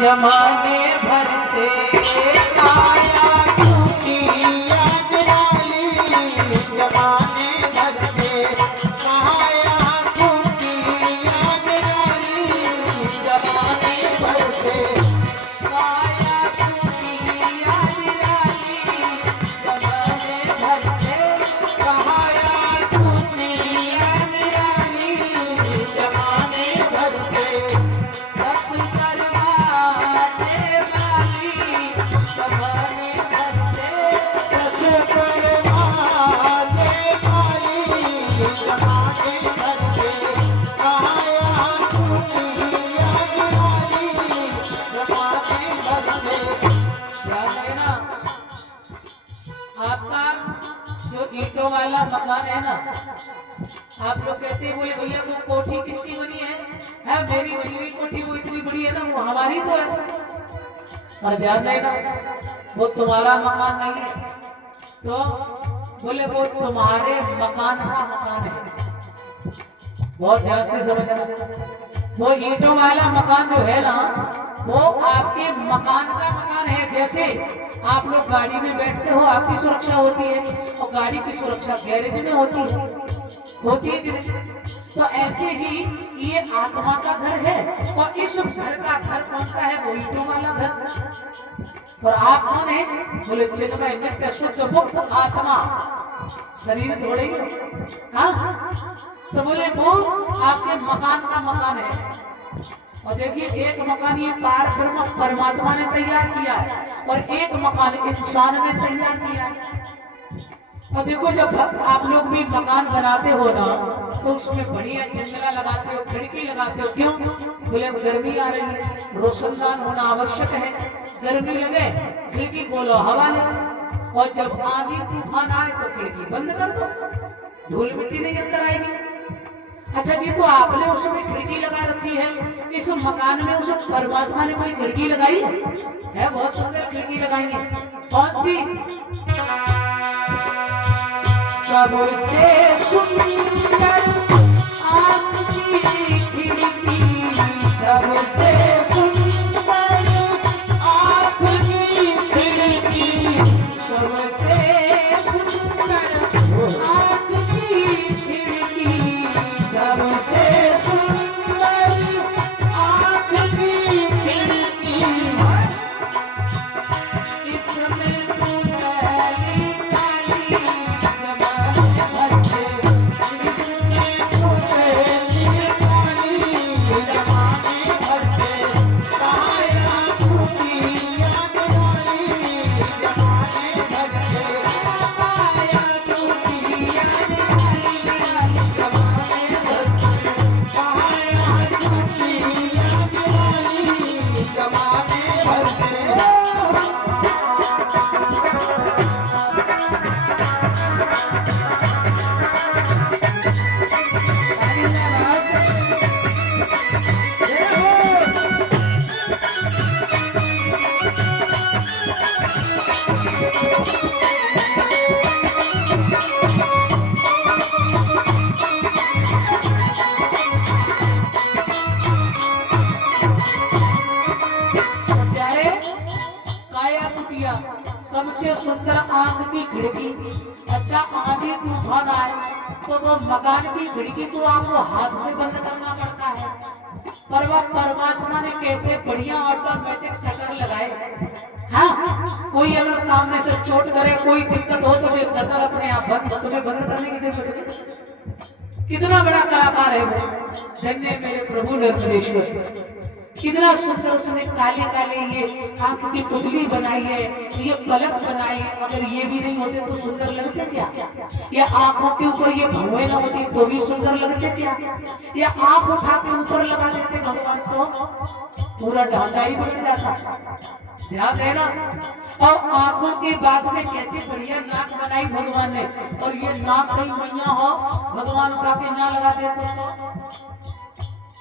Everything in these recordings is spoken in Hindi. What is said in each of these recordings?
जमाने भर से काया झूठी अजराली, जमाने भर से काया झूठी अजराली, जमाने भर से काया झूठी अजराली, जमाने भर से काया झूठी अजराली, जमाने भर से दस दरवाजे वाली, जमाने भर से दस दरवाजे वाली, जमाने भर से काया झूठी अजराली, जमाने भर से याद है ना आपका जो ईंटों वाला मकान है ना, आप लोग कहते हैं बोले भैया वो कोठी किसकी बनी है मेरी बनी हुई कोठी, वो इतनी बड़ी है ना, वो हमारी तो है। और ध्यान देना वो तुम्हारा मकान नहीं है, तो बोले वो तुम्हारे मकान का मकान है। बहुत ध्यान से समझना, वो ईंटों वाला मकान जो है ना, वो आपके मकान का मकान है। जैसे आप लोग गाड़ी में बैठते हो, आपकी सुरक्षा होती है, और गाड़ी की सुरक्षा गैरेज में होती है कि नहीं? तो ऐसे ही ये आत्मा का घर है, और इस घर का घर कौन सा है? वो ईंटों वाला घर। और आप कौन है? बोले चिन्मय नित्य शुद्ध मुक्त आत्मा, शरीर थोड़े ही। हाँ, तो बोले वो आपके मकान का मकान है। और देखिए एक मकान ये पार ब्रह्म परमात्मा ने तैयार किया है, और एक मकान इंसान ने तैयार किया है। और देखो जब आप लोग भी मकान बनाते हो ना, तो उसमें बढ़िया जंगला लगाते हो, खिड़की लगाते हो। क्यों? बोले गर्मी आ रही है, रोशनदान होना आवश्यक है। गर्मी लगे खिड़की खोलो, हवा ले। और जब आंधी तूफान आए तो खिड़की बंद कर दो, धूल मिट्टी नहीं अंदर आएगी। अच्छा जी, तो आपने उसमें खिड़की लगा रखी है, इस मकान में उस परमात्मा ने कोई खिड़की लगाई है? बहुत सुंदर खिड़की लगाई है। कौन सी? सबसे सुंदर आपकी खिड़की, सबसे सुंदर आपकी खिड़की, सबसे सुंदर आपकी खिड़की, सबसे सुंदर आपकी खिड़की, इसमें पुतली काली, जमाने भर से इसमें पुतली काली, जमाने भर से काया झूठी अजराली, जमाने भर से काया झूठी अजराली, जमाने भर से काया झूठी अजराली, जमाने भर से प्यारे काया कुटिया, सबसे सुंदर आंख की खिड़की। अच्छा आंधी तूफान आए तो वो मकान की खिड़की को आपको हाथ से बंद करना पड़ता है, पर वह परमात्मा ने कैसे बढ़िया ऑटोमेटिक शटर लगाए। हाँ, कोई अगर सामने से चोट करे, कोई दिक्कत हो, तो ये शटर अपने आप बंद, तुम्हें बंद करने की जरूरत नहीं। कितना बड़ा कलाकार है वो, धन्य मेरे प्रभु नरकलेश्वर। कितना सुंदर उसने काले काले ये आंख की पुतली बनाई है, ये पलक बनाई है। अगर ये भी नहीं होते तो सुंदर लगते क्या? या आंखों के ऊपर ये भौएं ना होती तो भी सुंदर लगते क्या? या आंख उठा के ऊपर लगा देते भगवान तो पूरा ढांचा ही बिगड़ जाता। ध्यान देना। और आंखों के बाद में कैसे बढ़िया नाक बनाई भगवान ने, और ये नाक कहीं मैया हो, भगवान उठा के ना लगा देते तो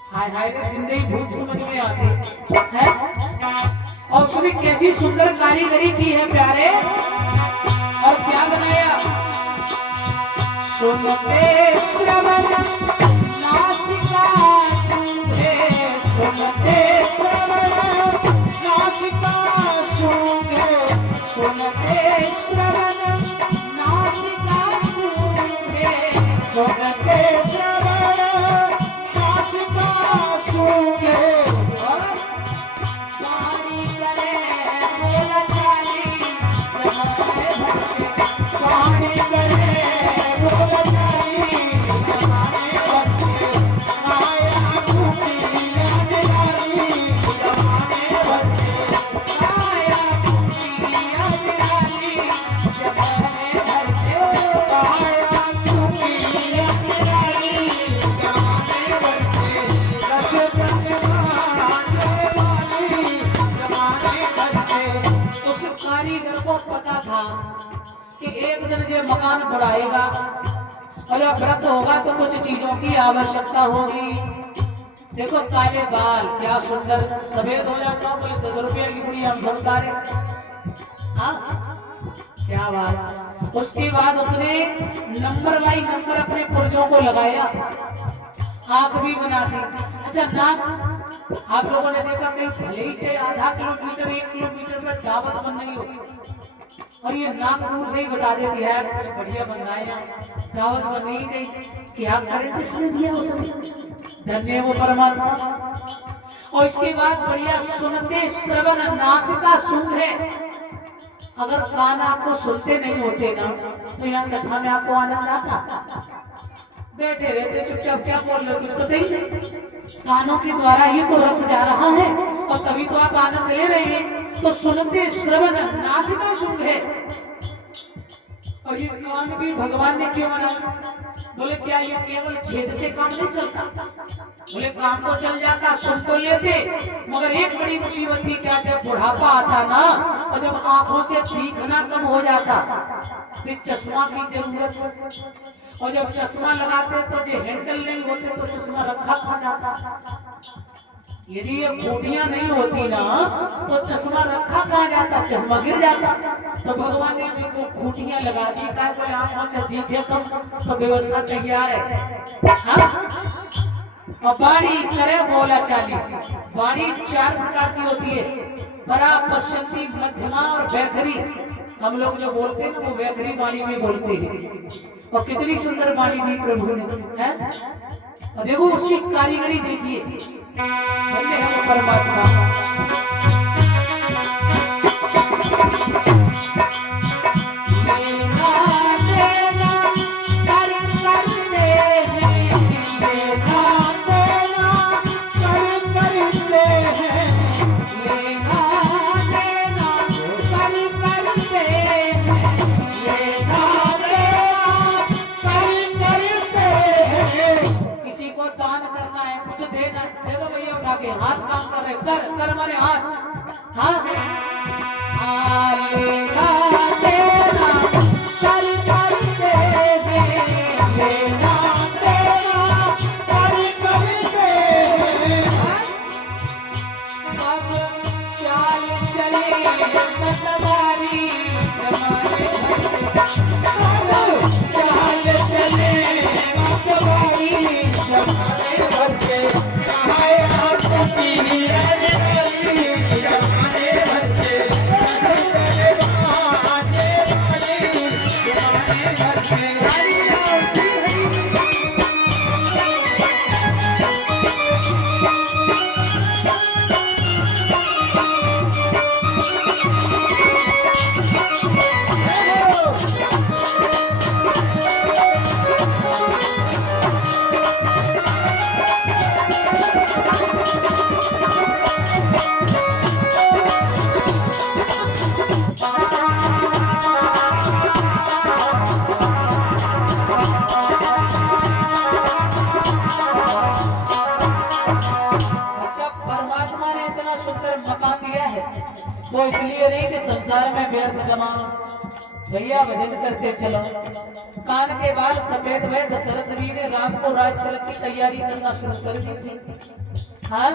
हाय हाय रे, जिंदगी भूत समझ में आती है। और उसने कैसी सुंदर कारीगरी की है प्यारे, और क्या बनाया? सुनते श्रवण नासिका सुनते, सुनते श्रवण कि एक दिन जो मकान बढ़ाएगा और जब व्रत होगा तो कुछ चीजों की आवश्यकता होगी। देखो काले बाल क्या सुंदर सफेद हो जाता हूँ, बोले 10 रुपये की पुड़ी हम सब तारे। हाँ क्या बात। उसके बाद उसने नंबर बाई नंबर अपने पुर्जों को लगाया, आंख भी बना दी। अच्छा नाक आप लोगों ने देखा कि भले ही चाहे आधा किलोमीटर 1 किलोमीटर में दावत बन रही होती और ये नाक दूर से ही बता देती है कुछ बढ़िया बन रहा है, दावत बन नहीं गई। क्या करंट इसने दिया उसने, धन्य वो परमात्मा। और इसके बाद बढ़िया सुनते श्रवण नासिका सुन है। अगर कान आपको सुनते नहीं होते ना तो यहाँ कथा में आपको आनंद आता, बैठे रहते चुपचाप क्या बोल रहे हो कुछ पता ही नहीं। कानों के द्वारा ही तो रस जा रहा है और तभी तो आप आनंद ले रहे हैं। तो सुनते श्रवण नासिका सुन है। और ये कान भी भगवान ने क्यों बनाया? बोले क्या ये केवल छेद से काम नहीं चलता? बोले काम तो चल जाता, सुन तो लेते, मगर एक बड़ी मुसीबत थी क्या, जब बुढ़ापा आता ना और जब आंखों से दिखना कम हो जाता फिर चश्मा की जरूरत। और जब चश्मा लगाते तो जो हैंडल नहीं होते तो चश्मा रखा खा जाता। यदि ये खूटियां नहीं होती ना तो चश्मा रखा कहाँ जाता, चश्मा गिर जाता। तो भगवान ने भी तो खूटियां लगा दी था, बोले आंखों से दिखे कम तो व्यवस्था तैयार है। हाँ? और बाड़ी करे बोला चाली। बाड़ी 4 प्रकार की होती है, बड़ा, पश्चिमी, मध्यमा और वैखरी। हम लोग जो बोलते हैं ना वो वैखरी बाणी में बोलते हैं। और कितनी सुंदर बाणी दी प्रभु ने है। और देखो उसकी कारीगरी देखिए, धन्य है वो परमात्मा। हाथ काम कर रहे, कर हमारे हाथ। हाँ लेना देना कर करते हैं, लेना देना कर करते हैं। अब चाल चले सतवारी जमाने भर से, चाल चले सतवारी जमाने भर से। वो इसलिए नहीं कि संसार में व्यर्थ कमाओ, भैया भजन करते चलो। कान के बाल सफेद हुए, दशरथ जी ने राम को राज तिलक की तैयारी करना शुरू कर दी थी। हाँ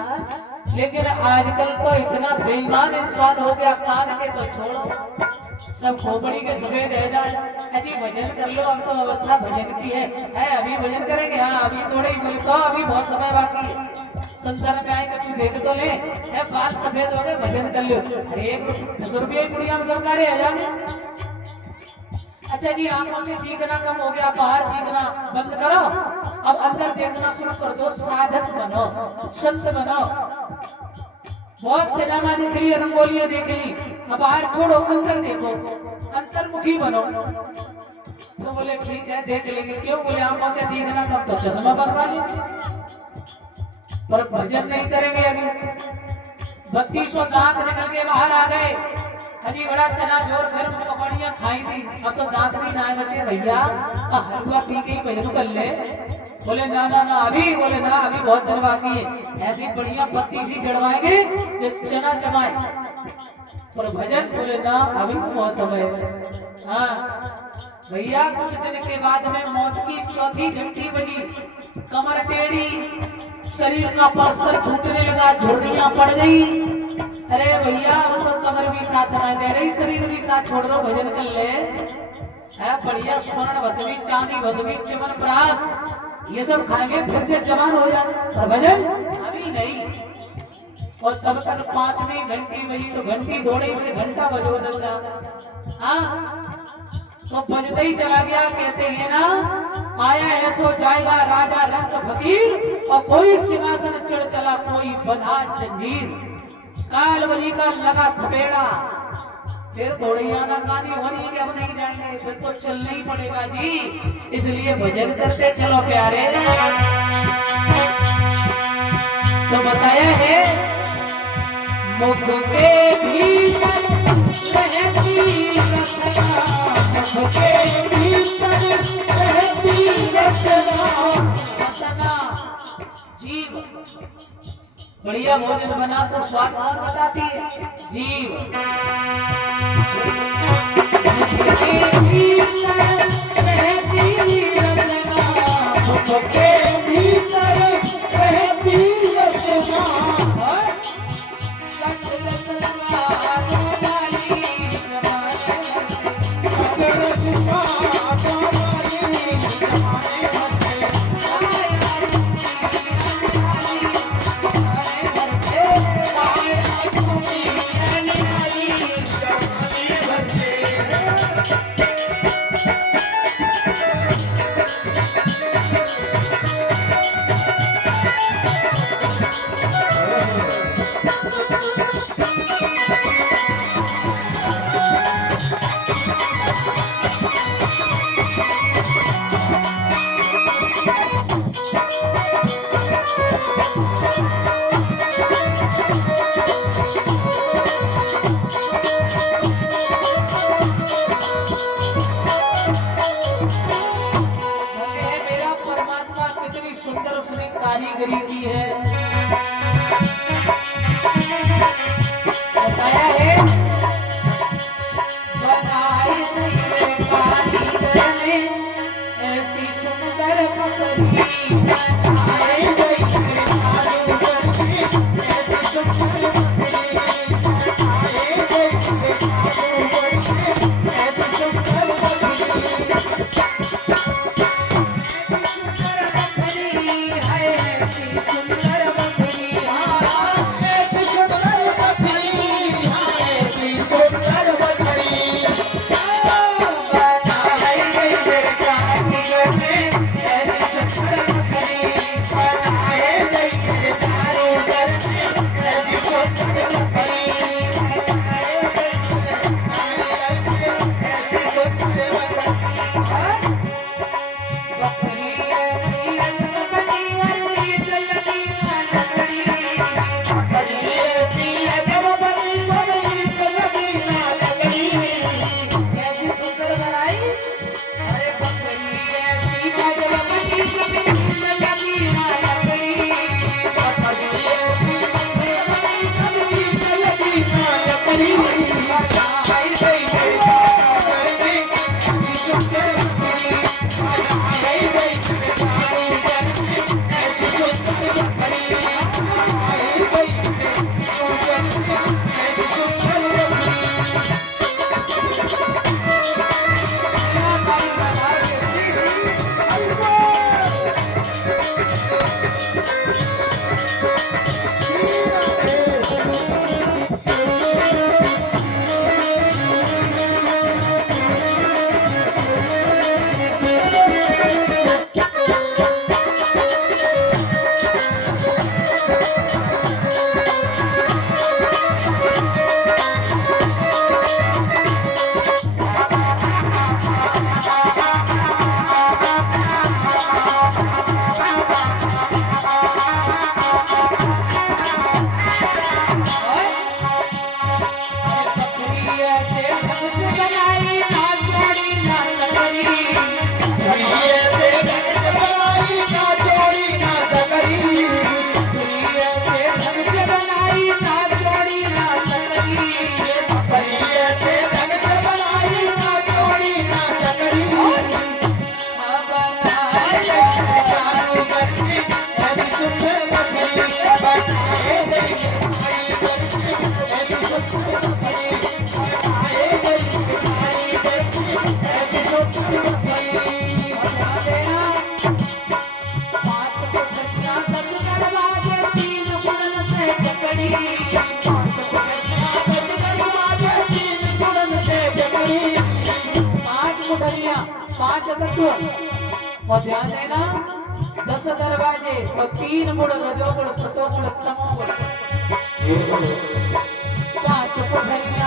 लेकिन आजकल तो इतना बेईमान इंसान हो गया, कान के तो छोड़ो, सब खोपड़ी के सफेद है जाए। ऐसी भजन कर लो, अब तो अवस्था भजन की है अभी भजन करेंगे। हाँ अभी थोड़े ही बोले तो अभी बहुत समय बाकी है। संसार में आएगा तू देख तो ले, बाल सफेद हो गए भजन कर लो। अरे 10 रुपये की पुड़िया में सब कार्य आ जाने। अच्छा जी आंखों से दिखना कम हो गया, बाहर दिखना बंद करो, अब अंदर देखना शुरू कर दो। साधक बनो, संत बनो। बहुत सिनेमा देख ली, रंगोलियां देख ली, अब बाहर छोड़ो, अंदर देखो, अंतर्मुखी बनो। तो बोले ठीक है देख लेंगे। क्यों? बोले आंखों से दिखना कम तो चश्मा बनवा लेंगे, पर भजन नहीं करेंगे। अभी 3200 दांत निकल के बाहर आ गए। अजी बड़ा चना जोर गर्म पकौड़ियां खाई थी, अब तो दांत भी ना बचे भैया, हलवा पी के ही भजन कर ले। बोले ना ना ना अभी, बोले ना अभी बहुत दिन बाकी है। ऐसी बढ़िया पत्ती सी जड़वाएंगे जो चना चमाए, पर भजन बोले ना अभी तो बहुत समय है। हाँ भैया कुछ दिन के बाद में मौत की चौथी घंटी बजी, कमर टेढ़ी, शरीर का पलस्तर छूटने लगा, झोड़ियां पड़ गई। अरे भैया वो तो कमर भी साथ ना दे रही, शरीर भी साथ छोड़ दो, भजन कर ले। है बढ़िया स्वर्ण भस्मी, चांदी भस्मी, चिमन प्रास ये सब खाएंगे फिर से जवान हो जाए, और भजन अभी नहीं। और तब तक 5वीं घंटी बजी तो घंटी दौड़े, मेरे घंटा बजो बदलता। हाँ तो बजते ही चला गया। कहते हैं ना आया है सो जाएगा राजा रंग फकीर, और कोई सिंहासन चढ़ चला कोई बंधा जंजीर। काल बली का लगा थपेड़ा, फिर थोड़ी आना कानी होनी कि अब नहीं जाएंगे, फिर तो चलना ही पड़ेगा जी। इसलिए भजन करते चलो प्यारे। तो बताया है मुख के भीतर रहती रसना, मुख के भीतर रहती रसना, रसना जीव। बढ़िया भोजन बना तो स्वाद और बताती है जीव। मुख के भीतर रहती रसना, मुख के भीतर रहती रसना, कारीगरी की है। बताया है बनाई मेरे कारीगर ने ऐसी सुंदर पकड़ी, बनाई गई मेरे कारीगर ने ऐसी सुंदर पकड़ी, बनाई गई मेरे कारीगर ने ऐसी सुंदर मुठलियां 5 तत्व और ध्यान देना 10 दरवाजे और 3 गुण रजोगुण सतोगुण तमोगुण 5 कोठरियां